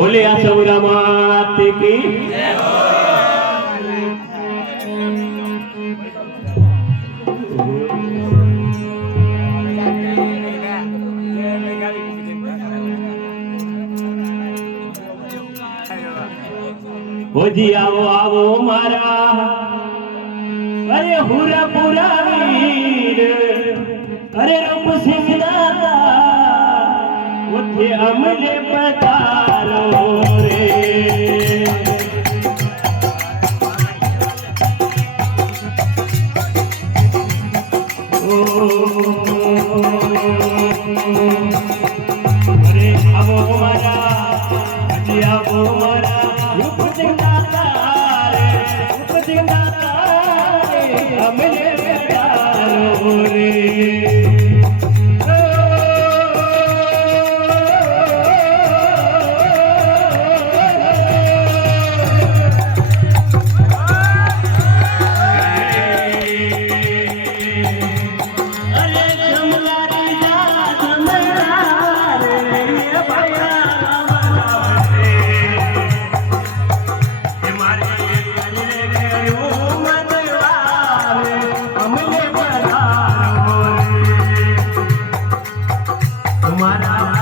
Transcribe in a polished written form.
बोले आसुरा मात की जी आओ आओ मारा अरे हुरा पुरा वीर अरे रूप सिंह दाता उठे अमले पधारो रे अरे आओ मारा जी आओ मारा रूप सिंह दाता रे रूप सिंह दाता रे अमले पधारो रे तुम्हारा